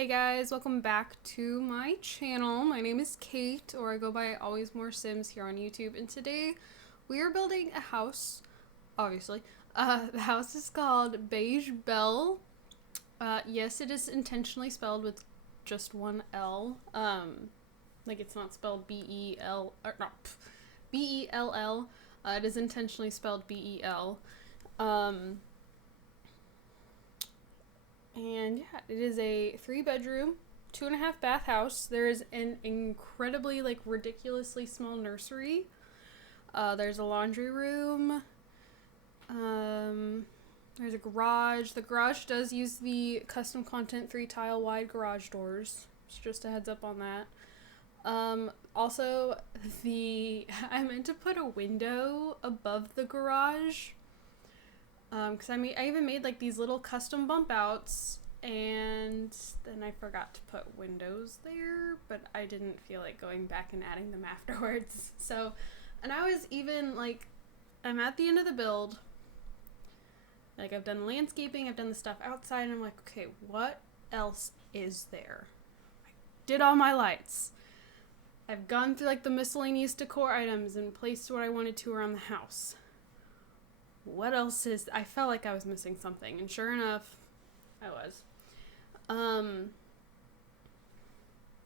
Hey guys, welcome back to my channel. My name is Kate, or I go by AlwaysMoreSims here on YouTube, and today we are building a house, obviously. The house is called Beige Belle. Yes, it is intentionally spelled with just one L. Like it's not spelled B-E-L, or not, B-E-L-L. It is intentionally spelled B-E-L. And yeah, it is a 3-bedroom, 2.5 bath house. There is an incredibly, ridiculously small nursery. There's a laundry room. There's a garage. The garage does use the custom content 3-tile wide garage doors. Just a heads up on that. Also, I meant to put a window above the garage. Because I even made these little custom bump outs, and then I forgot to put windows there, but I didn't feel like going back and adding them afterwards. So, and I was even I'm at the end of the build. I've done landscaping, I've done the stuff outside, and I'm like, okay, what else is there? I did all my lights. I've gone through the miscellaneous decor items and placed what I wanted to around the house. What else is... I felt like I was missing something, and sure enough, I was.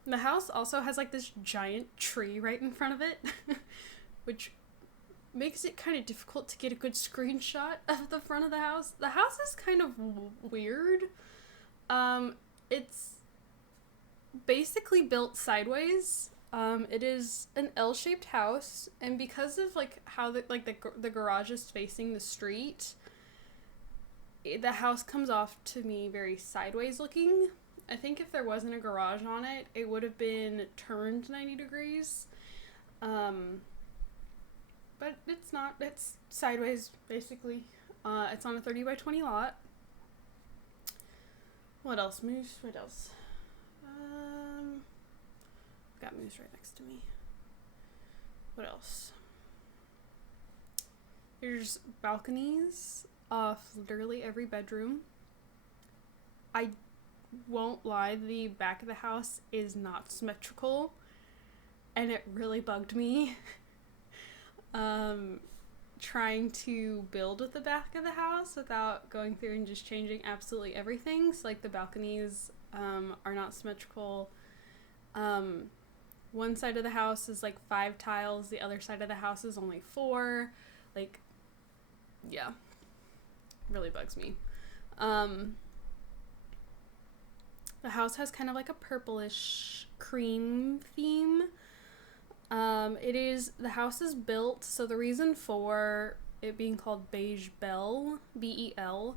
The house also has this giant tree right in front of it, which makes it kind of difficult to get a good screenshot of the front of the house. The house is kind of weird. It's basically built sideways. It is an L-shaped house, and because of how the garage is facing the street, the house comes off to me very sideways looking. I think if there wasn't a garage on it, it would have been turned 90 degrees. But it's not. It's sideways, basically. It's on a 30 by 20 lot. What else? Moose? What else? Got Moose right next to me. What else? There's balconies off literally every bedroom. I won't lie, the back of the house is not symmetrical, and it really bugged me. Trying to build with the back of the house without going through and just changing absolutely everything. So the balconies are not symmetrical. One side of the house is 5 tiles, the other side of the house is only 4. Yeah, really bugs me. The house has kind of a purplish cream theme. The house is built, so the reason for it being called Beige Belle, B-E-L,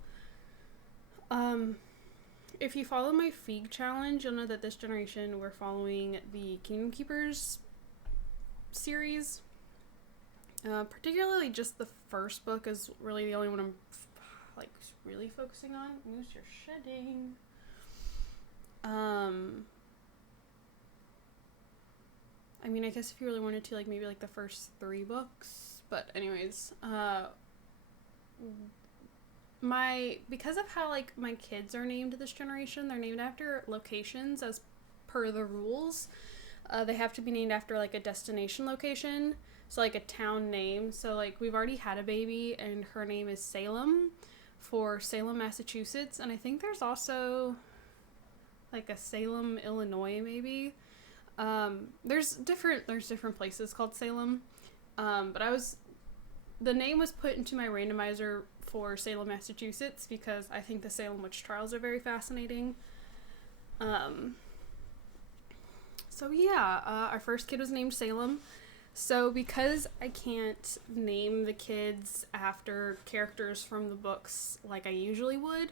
if you follow my Feig challenge, you'll know that this generation we're following the Kingdom Keepers series. Particularly just the first book is really the only one I'm really focusing on. Moose, you're shedding. I guess if you really wanted to, maybe the first 3 books. But anyways, because of how my kids are named this generation, they're named after locations as per the rules. They have to be named after a destination location, so a town name. So we've already had a baby, and her name is Salem, for Salem, Massachusetts, and I think there's also a Salem, Illinois, maybe. There's different places called Salem, but the name was put into my randomizer for Salem, Massachusetts, because I think the Salem witch trials are very fascinating. So yeah, our first kid was named Salem. So because I can't name the kids after characters from the books like I usually would,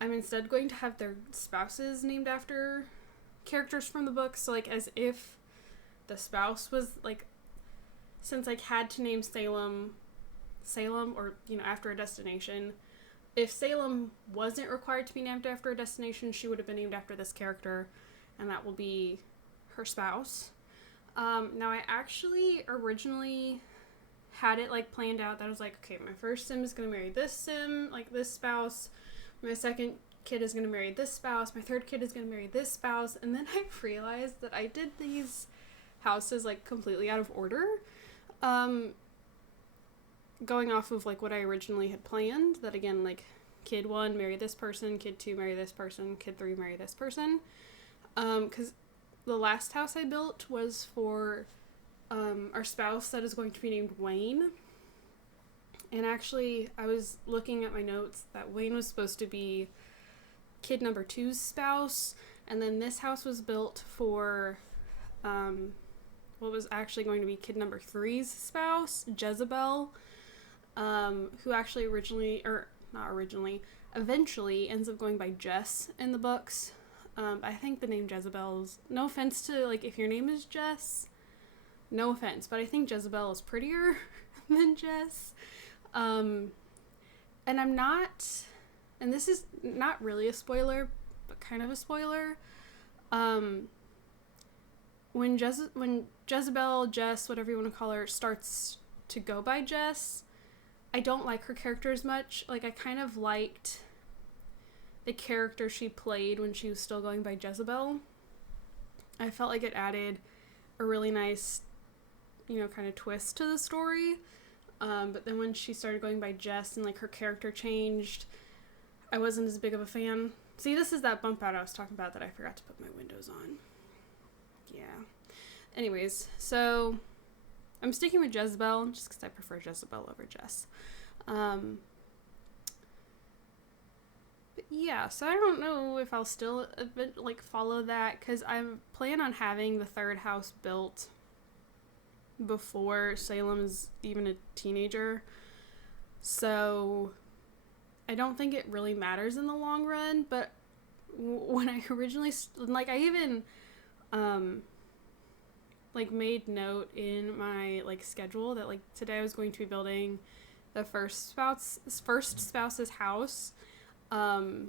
I'm instead going to have their spouses named after characters from the books. So as if the spouse was since I had to name Salem, or after a destination, if Salem wasn't required to be named after a destination, she would have been named after this character, and that will be her spouse. Now I actually originally had it planned out that I was okay, my first sim is gonna marry this sim, this spouse. My second kid is going to marry this spouse, my third kid is going to marry this spouse, and then I realized that I did these houses, like, completely out of order, going off of, like, what I originally had planned, that, again, like, kid 1, marry this person, kid 2, marry this person, kid 3, marry this person, because the last house I built was for, our spouse that is going to be named Wayne, and actually, I was looking at my notes that Wayne was supposed to be kid number 2's spouse, and then this house was built for, what was actually going to be kid number 3's spouse, Jezebel, who actually eventually ends up going by Jess in the books. I think the name Jezebel's, no offense to, like, if your name is Jess, no offense, but I think Jezebel is prettier than Jess. And I'm not, and this is not really a spoiler, but kind of a spoiler. When Jezebel, Jess, whatever you want to call her, starts to go by Jess, I don't like her character as much. Like, I kind of liked the character she played when she was still going by Jezebel. I felt like it added a really nice, kind of twist to the story. But then when she started going by Jess and, like, her character changed, I wasn't as big of a fan. See, this is that bump out I was talking about that I forgot to put my windows on. Yeah. Anyways, so I'm sticking with Jezebel just because I prefer Jezebel over Jess. But yeah, so I don't know if I'll still follow that, because I plan on having the third house built before Salem is even a teenager. So I don't think it really matters in the long run, but when I originally, I even, made note in my, schedule that, today I was going to be building the first spouse's house. The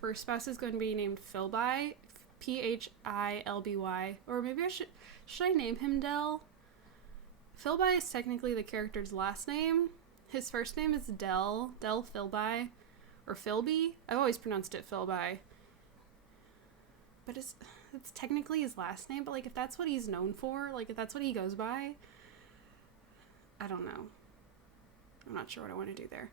first spouse is going to be named Philby, Philby, or maybe should I name him Dell? Philby is technically the character's last name. His first name is Dell Philby, or Philby. I've always pronounced it Philby. But it's technically his last name, but, if that's what he's known for, if that's what he goes by, I don't know. I'm not sure what I want to do there.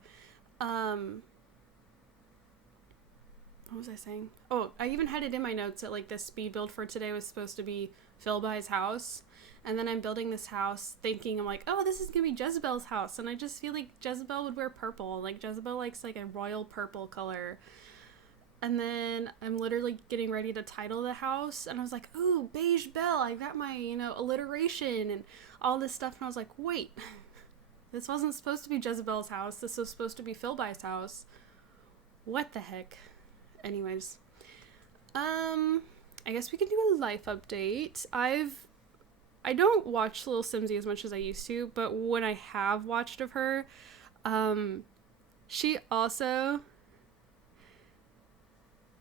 What was I saying? Oh, I even had it in my notes that, this speed build for today was supposed to be Philby's house. And then I'm building this house thinking, I'm like, oh, this is going to be Jezebel's house. And I just feel like Jezebel would wear purple. Jezebel likes, a royal purple color. And then I'm literally getting ready to title the house. And I was like, ooh, Beige Belle. I got my, alliteration and all this stuff. And I was like, wait, this wasn't supposed to be Jezebel's house. This was supposed to be Philby's house. What the heck? Anyways. I guess we can do a life update. I don't watch Little Simsy as much as I used to, but when I have watched of her, she also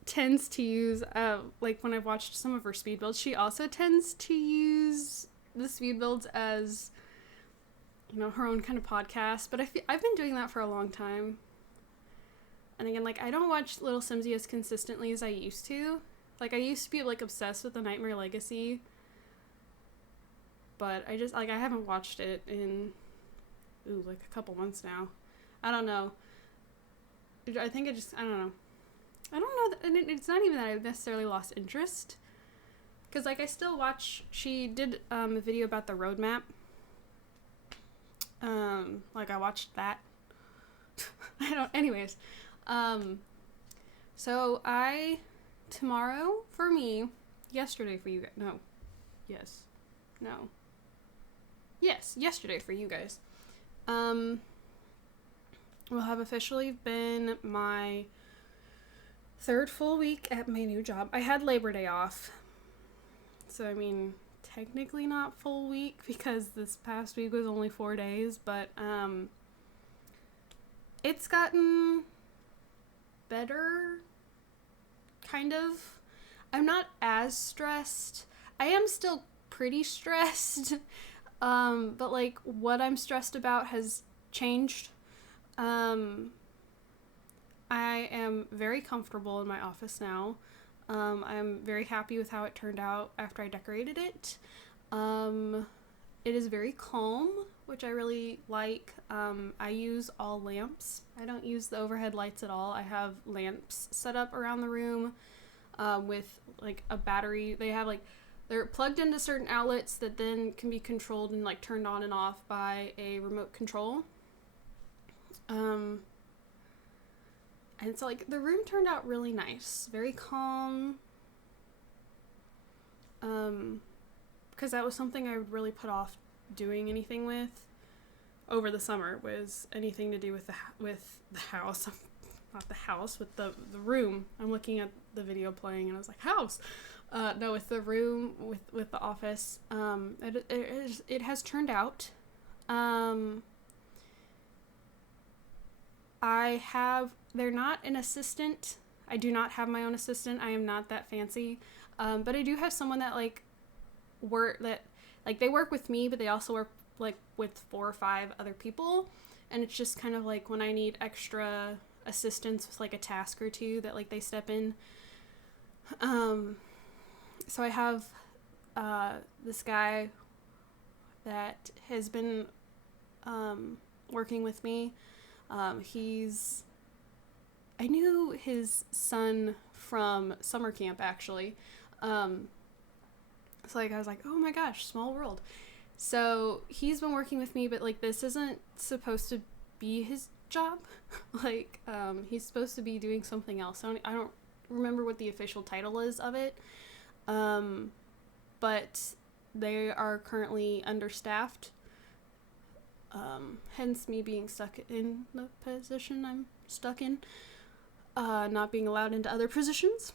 tends to use, when I've watched some of her speed builds, she also tends to use the speed builds as, her own kind of podcast, but I've been doing that for a long time. And again, I don't watch Little Simsy as consistently as I used to. I used to be, obsessed with the Nightmare Legacy, but I just, I haven't watched it in, a couple months now. I don't know. I think I don't know. I don't know, and it's not even that I've necessarily lost interest, because, I still watch, she did, a video about the roadmap. I watched that. Anyways, so tomorrow for me, yesterday for you guys, yesterday for you guys, will have officially been my third full week at my new job. I had Labor Day off, so technically not full week because this past week was only 4 days, but it's gotten better, kind of. I'm not as stressed. I am still pretty stressed, but what I'm stressed about has changed. I'm I am very comfortable in my office now. I'm very happy with how it turned out after I decorated it. It is very calm, which I really like. I use all lamps. I don't use the overhead lights at all. I have lamps set up around the room with like a battery. They're plugged into certain outlets that then can be controlled and like turned on and off by a remote control. And so like the room turned out really nice, very calm. Because that was something I would really put off doing anything with over the summer, was anything to do with the house. Not the house, with the room. I'm looking at the video playing and I was like, house. No, with the room, with the office. It has turned out. They're not an assistant. I do not have my own assistant. I am not that fancy. But I do have someone that they work with me, but they also work like with 4 or 5 other people. And it's just kind of like when I need extra assistance with like a task or two that like they step in. So I have this guy that has been working with me. I knew his son from summer camp, actually. So like I was like, oh my gosh, small world. So he's been working with me, but like this isn't supposed to be his job. Like he's supposed to be doing something else. I don't remember what the official title is of it. But they are currently understaffed. Hence me being stuck in the position I'm stuck in. Not being allowed into other positions.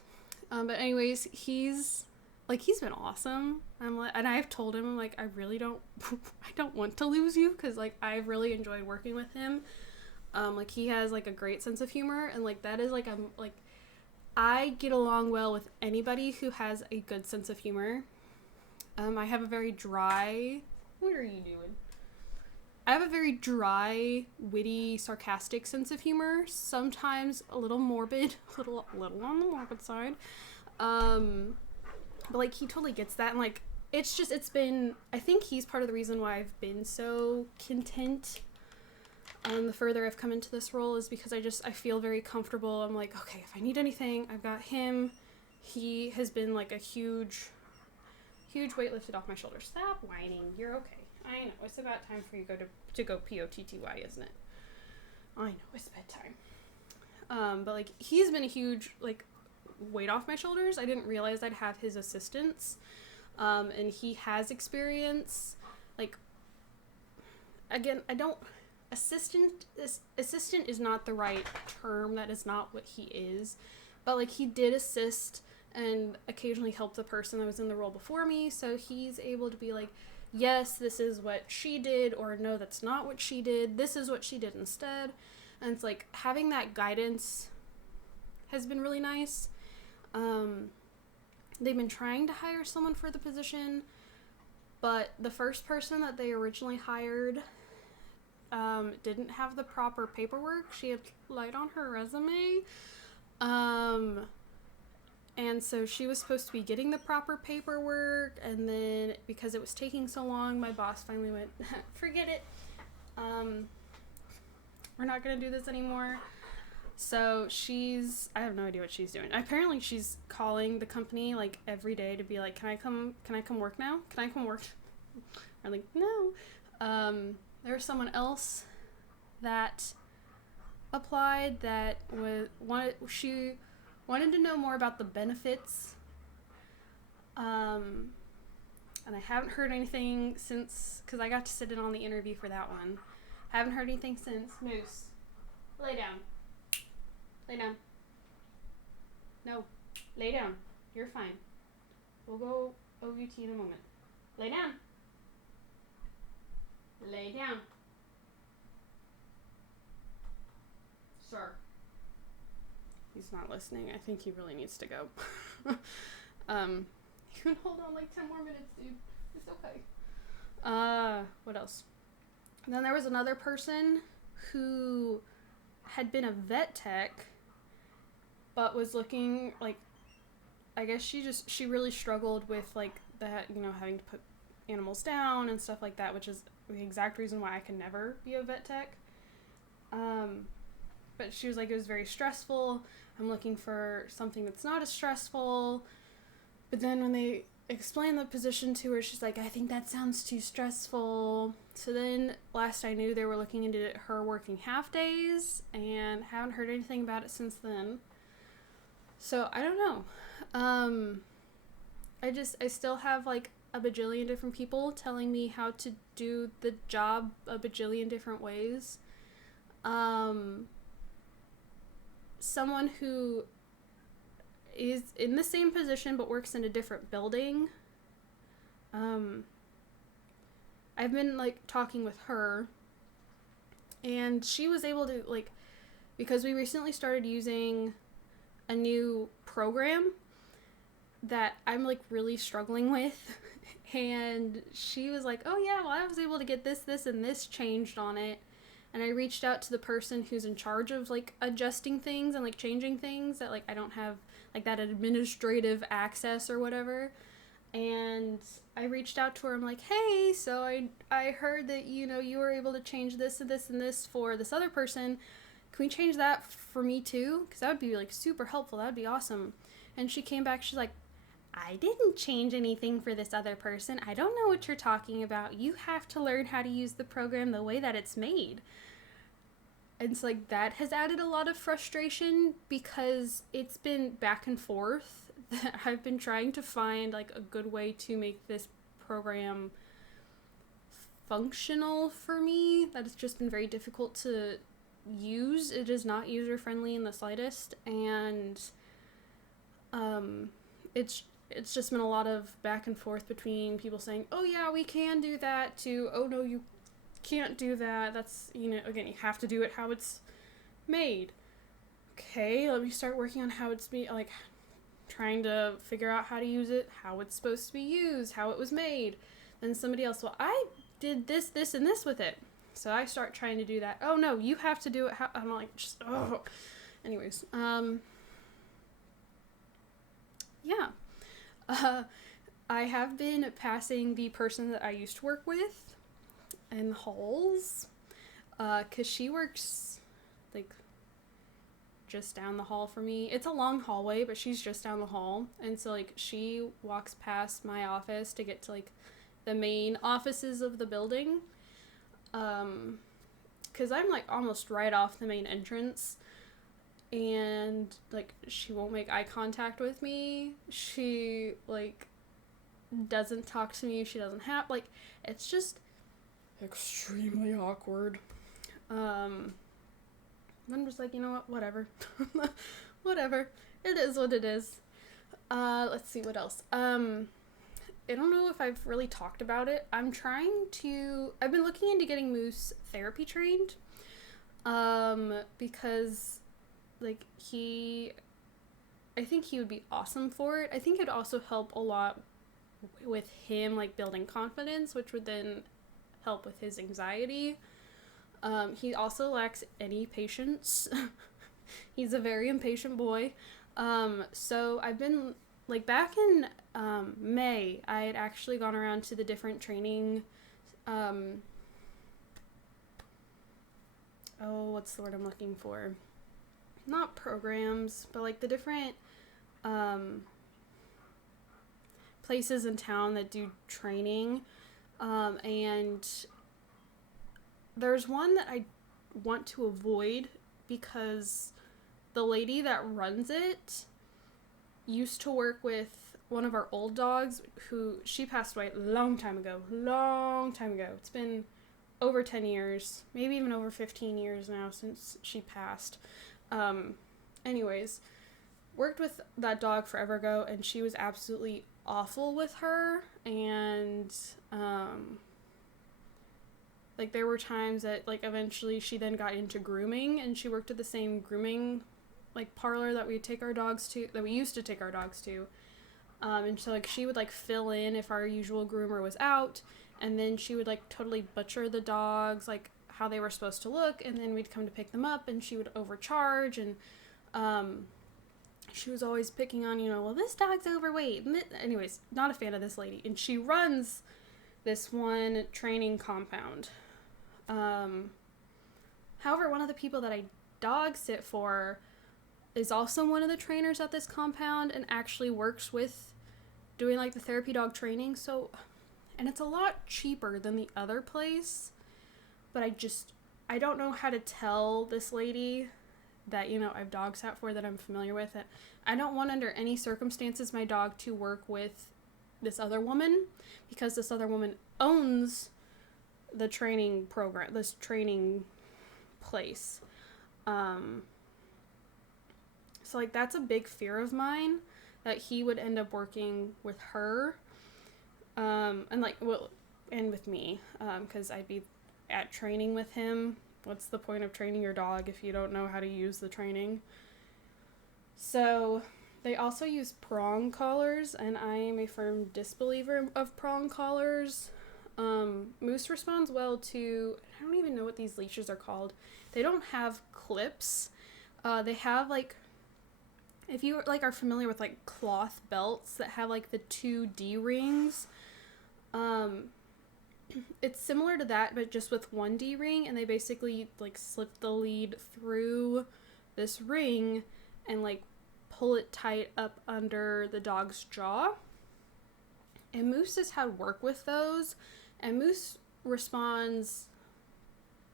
But anyways, he's been awesome. And I've told him, I'm like, I really don't, I don't want to lose you, because like I've really enjoyed working with him. Like he has like a great sense of humor, and like that is like I get along well with anybody who has a good sense of humor. I have a very dry. What are you doing? I have a very dry, witty, sarcastic sense of humor. Sometimes a little morbid, a little on the morbid side. But like he totally gets that, and like I think he's part of the reason why I've been so content. The further I've come into this role is because I feel very comfortable. I'm like, okay, if I need anything, I've got him. He has been like a huge weight lifted off my shoulders. Stop whining. You're okay. I know. It's about time for you to go POTTY, isn't it? I know. It's bedtime. But like he's been a huge like weight off my shoulders. I didn't realize I'd have his assistance. And he has experience. Like, again, assistant is not the right term. That is not what he is. But like he did assist and occasionally help the person that was in the role before me. So he's able to be like, yes, this is what she did, or no, that's not what she did. This is what she did instead. And it's like having that guidance has been really nice. They've been trying to hire someone for the position, but the first person that they originally hired didn't have the proper paperwork. She had lied on her resume. And so she was supposed to be getting the proper paperwork, and then because it was taking so long, my boss finally went, forget it. We're not going to do this anymore. So I have no idea what she's doing. Apparently she's calling the company like every day to be like, can I come work now? Can I come work? I'm like, no. There was someone else that applied that she wanted to know more about the benefits. And I haven't heard anything since, because I got to sit in on the interview for that one. Haven't heard anything since. Moose, lay down. Lay down. No, lay down. You're fine. We'll go OUT in a moment. Lay down. Lay down. Sir. He's not listening. I think he really needs to go. You can hold on like 10 more minutes, dude. It's okay. What else? And then there was another person who had been a vet tech but was looking like, I guess she really struggled with like that, you know, having to put animals down and stuff like that, which is the exact reason why I can never be a vet tech. But she was like, it was very stressful. I'm looking for something that's not as stressful. But then when they explained the position to her, she's like, I think that sounds too stressful. So then last I knew, they were looking into her working half days, and haven't heard anything about it since then. So I don't know. I still have like a bajillion different people telling me how to do the job a bajillion different ways. Someone who is in the same position but works in a different building. I've been like talking with her, and she was able to like, because we recently started using a new program that I'm like really struggling with. And she was like, oh yeah, well I was able to get this and this changed on it. And I reached out to the person who's in charge of like adjusting things and like changing things that like I don't have like that administrative access or whatever. And I reached out to her. I'm like, hey, so I heard that, you know, you were able to change this and this and this for this other person. Can we change that for me too? Because that would be like super helpful. That would be awesome. And she came back. She's like, I didn't change anything for this other person. I don't know what you're talking about. You have to learn how to use the program the way that it's made. And it's like that has added a lot of frustration, because it's been back and forth that I've been trying to find like a good way to make this program functional for me. That it's just been very difficult to use. It is not user friendly in the slightest, and it's just been a lot of back and forth between people saying, oh yeah, we can do that, to, oh no, you can't do that. That's, you know, again, you have to do it how it's made. Okay, let me start working on how it's made, like trying to figure out how to use it, how it's supposed to be used, how it was made. Then somebody else, well, I did this, and this with it. So I start trying to do that. Oh no, you have to do it how, I'm like, just, oh. Anyways, yeah. I have been passing the person that I used to work with in the halls, because she works like just down the hall from me. It's a long hallway, but she's just down the hall, and so like she walks past my office to get to like the main offices of the building, because I'm like almost right off the main entrance. And like she won't make eye contact with me. She like doesn't talk to me. She doesn't have like, it's just extremely awkward. I'm just like, you know what, whatever. Whatever, it is what it is. Let's see what else. I don't know if I've really talked about it. I've been looking into getting Moose therapy trained, because like I think he would be awesome for it. I think it'd also help a lot with him like building confidence, which would then help with his anxiety. He also lacks any patience. He's a very impatient boy. So I've been like, back in May, I had actually gone around to the different training, what's the word I'm looking for? Not programs, but like the different places in town that do training, and there's one that I want to avoid because the lady that runs it used to work with one of our old dogs, who she passed away a long time ago. It's been over 10 years, maybe even over 15 years now since she passed. Anyways, worked with that dog forever ago, and she was absolutely awful with her, and like there were times that like eventually she then got into grooming, and she worked at the same grooming like parlor that we used to take our dogs to, and so like she would like fill in if our usual groomer was out, and then she would like totally butcher the dogs like how they were supposed to look, and then we'd come to pick them up and she would overcharge, and she was always picking on, well, this dog's overweight. Anyways, not a fan of this lady. And she runs this one training compound. However, one of the people that I dog sit for is also one of the trainers at this compound and actually works with doing like the therapy dog training. So, and it's a lot cheaper than the other place, but I don't know how to tell this lady that, I've dog sat for, that I'm familiar with it. I don't want under any circumstances my dog to work with this other woman, because this other woman owns the training program, this training place. So like that's a big fear of mine, that he would end up working with her, and with me, because I'd be at training with him. What's the point of training your dog if you don't know how to use the training? So they also use prong collars, and I am a firm disbeliever of prong collars. Moose responds well to, I don't even know what these leashes are called. They don't have clips. They have like, if you like are familiar with like cloth belts that have like the 2 D-rings, it's similar to that, but just with 1 D-ring, and they basically like slip the lead through this ring and like pull it tight up under the dog's jaw. And Moose has had work with those, and Moose responds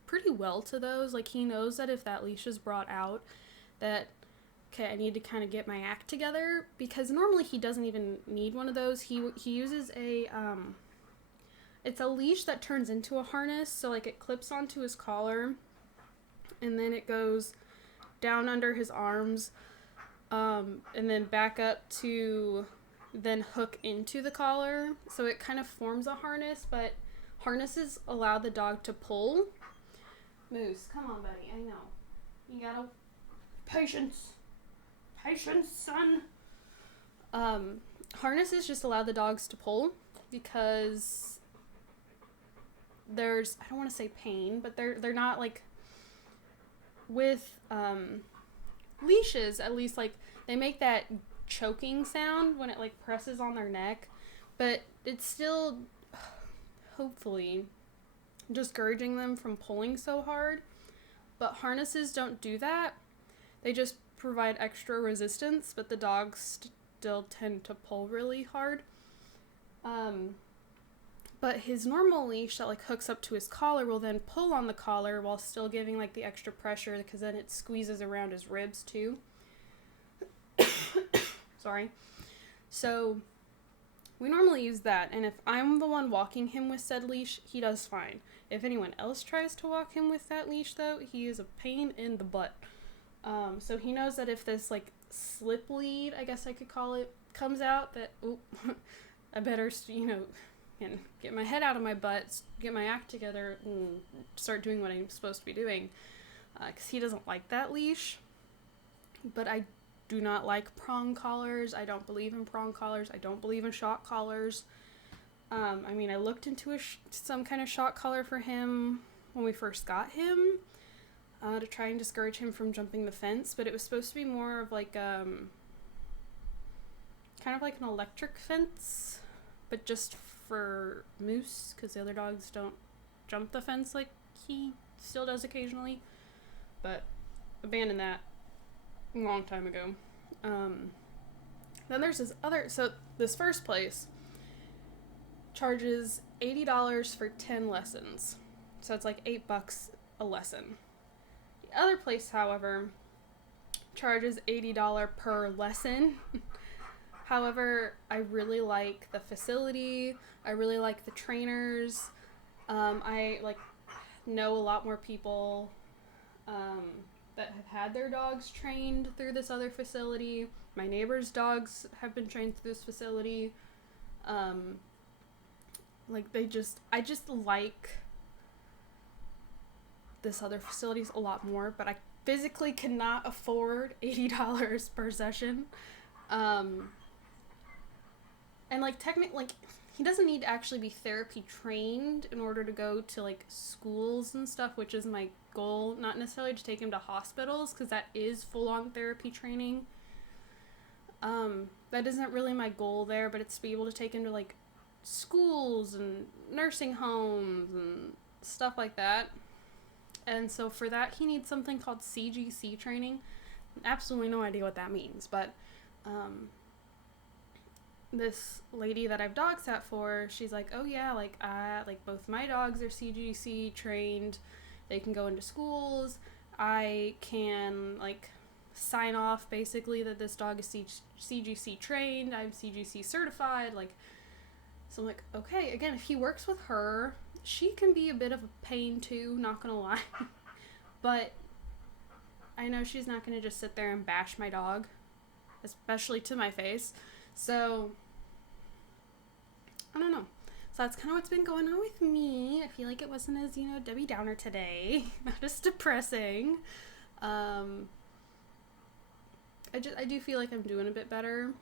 pretty well to those. Like, he knows that if that leash is brought out, that, okay, I need to kind of get my act together, because normally he doesn't even need one of those. He uses a, it's a leash that turns into a harness, so like it clips onto his collar, and then it goes down under his arms, and then back up to then hook into the collar, so it kind of forms a harness, but harnesses allow the dog to pull. Moose, come on, buddy, I know. You gotta... Patience, son. Harnesses just allow the dogs to pull, because there's, I don't want to say pain, but they're not like, with leashes, at least, like, they make that choking sound when it like presses on their neck, but it's still hopefully discouraging them from pulling so hard. But harnesses don't do that. They just provide extra resistance, but the dogs still tend to pull really hard. But his normal leash that like hooks up to his collar will then pull on the collar while still giving like the extra pressure, because then it squeezes around his ribs too. Sorry. So we normally use that, and if I'm the one walking him with said leash, he does fine. If anyone else tries to walk him with that leash, though, he is a pain in the butt. So he knows that if this like slip lead, I guess I could call it, comes out, that I better and get my head out of my butt, get my act together, and start doing what I'm supposed to be doing, because he doesn't like that leash. But I do not like prong collars. I don't believe in prong collars. I don't believe in shock collars. I looked into some kind of shock collar for him when we first got him, to try and discourage him from jumping the fence, but it was supposed to be more of like kind of like an electric fence, but just for Moose, because the other dogs don't jump the fence like he still does occasionally. But abandoned that a long time ago. Then there's this first place charges $80 for 10 lessons. So it's like $8 a lesson. The other place, however, charges $80 per lesson. However, I really like the facility. I really like the trainers. I know a lot more people that have had their dogs trained through this other facility. My neighbor's dogs have been trained through this facility. I just like this other facilities a lot more, but I physically cannot afford $80 per session. And technically, he doesn't need to actually be therapy trained in order to go to schools and stuff, which is my goal. Not necessarily to take him to hospitals, because that is full-on therapy training. That isn't really my goal there, but it's to be able to take him to like schools and nursing homes and stuff like that. And so for that, he needs something called CGC training. Absolutely no idea what that means, but this lady that I've dog sat for, she's like, oh yeah, like both my dogs are CGC trained. They can go into schools. I can like sign off basically that this dog is CGC trained. I'm CGC certified. Like, so I'm like, okay, again, if he works with her, she can be a bit of a pain too, not gonna lie. But I know she's not gonna just sit there and bash my dog, especially to my face. So I don't know. So that's kind of what's been going on with me. I feel like it wasn't as, Debbie Downer today. Not as depressing. I do feel like I'm doing a bit better.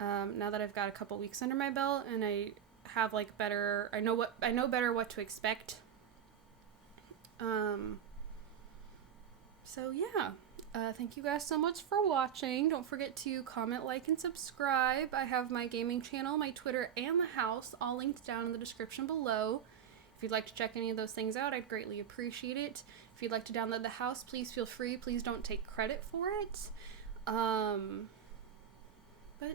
Now that I've got a couple weeks under my belt and I have like better, I know better what to expect. So yeah. Thank you guys so much for watching. Don't forget to comment, like, and subscribe. I have my gaming channel, my Twitter, and the house all linked down in the description below. If you'd like to check any of those things out, I'd greatly appreciate it. If you'd like to download the house, please feel free. Please don't take credit for it. But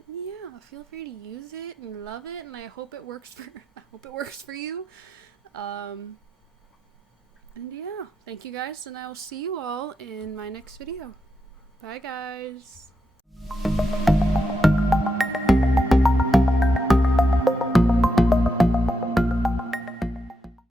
yeah, feel free to use it and love it, and I hope it works for you. And yeah, thank you guys, and I will see you all in my next video. Bye, guys.